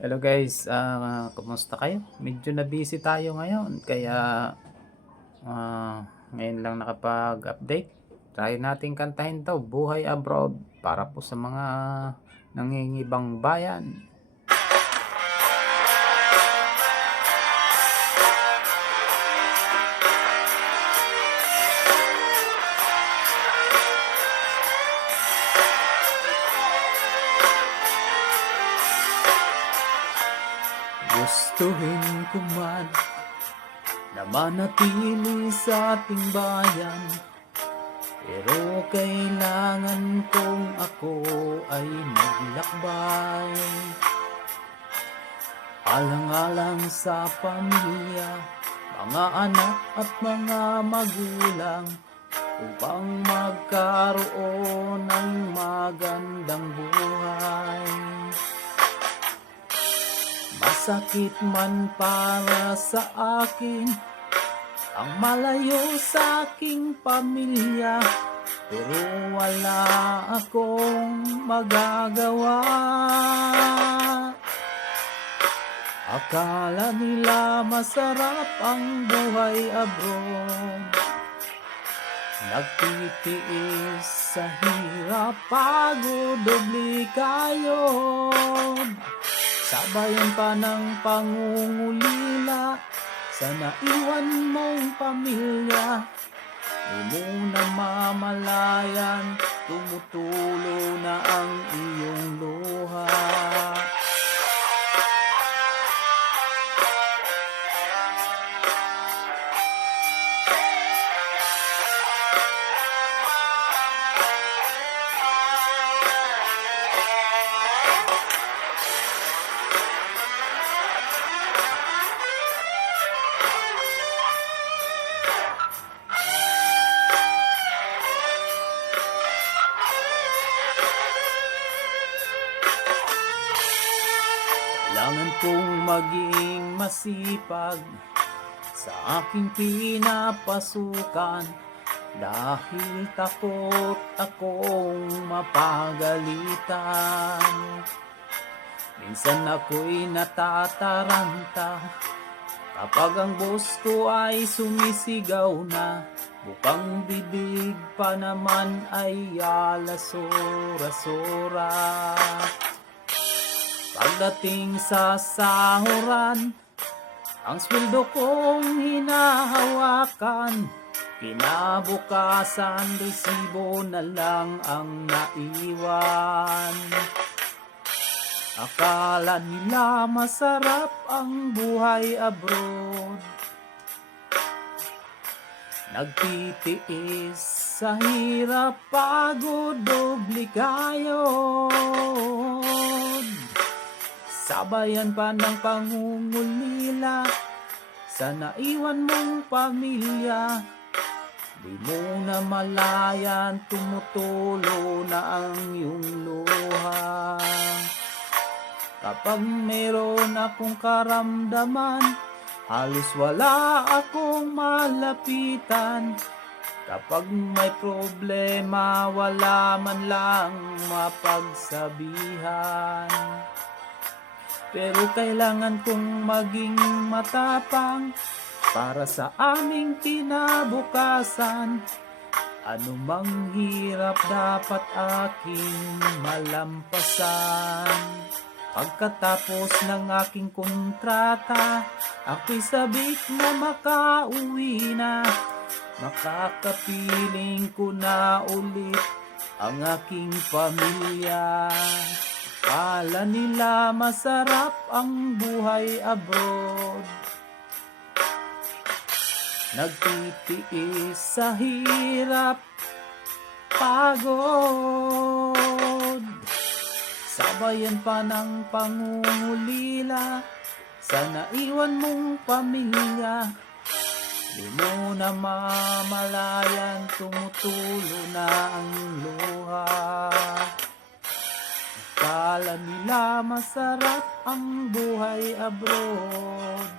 Hello guys, kumusta kayo? Medyo na busy tayo ngayon kaya ngayon lang nakapag-update. Try nating kantahin 'to, Buhay Abroad para po sa mga nangingibang bayan. Gustuhin ko man na manatili sa ating bayan, pero kailangan kong ako ay maglakbay. Alang-alang sa pamilya, mga anak at mga magulang, upang magkaroon ng magandang buhay. Masakit man para sa akin ang malayo sa aking pamilya, pero wala akong magagawa. Akala nila masarap ang buhay abroad, nagtitiis sa hirap, pagod, obligayod. Sabayan pa ng pangungulila sa naiwan mong pamilya. Di mo na mamalayan, tumutulo na ang iyong luha. Kailangan kong maging masipag sa aking pinapasukan, dahil takot akong mapagalitan. Minsan ako'y natataranta kapag ang boss ko ay sumisigaw na, bukang bibig pa naman ay alasora-sora. Pagdating sa sahuran, ang sweldo kong hinahawakan, kinabukasan resibo na lang ang naiwan. Akala nila masarap ang buhay abroad, nagtitiis sa hirap, pagod, obligayod. Sabayan pa ng pangungulila sa naiwan mong pamilya. Di mo na malayan, tumutulo na ang iyong luha. Kapag meron akong karamdaman, halos wala akong malapitan. Kapag may problema, wala man lang mapagsabihan. Pero kailangan kong maging matapang para sa aming kinabukasan. Anumang hirap dapat aking malampasan. Pagkatapos ng aking kontrata, ako'y sabik na makauwi na. Makakapiling ko na ulit ang aking pamilya. Akala nila masarap ang buhay abroad, nagtitiis sa hirap, pagod. Sabayan pa ng pangungulila sa naiwan mong pamilya. Di mo na mamalayan, tumutulo na ang luha. Akala nila masarap ang buhay abroad,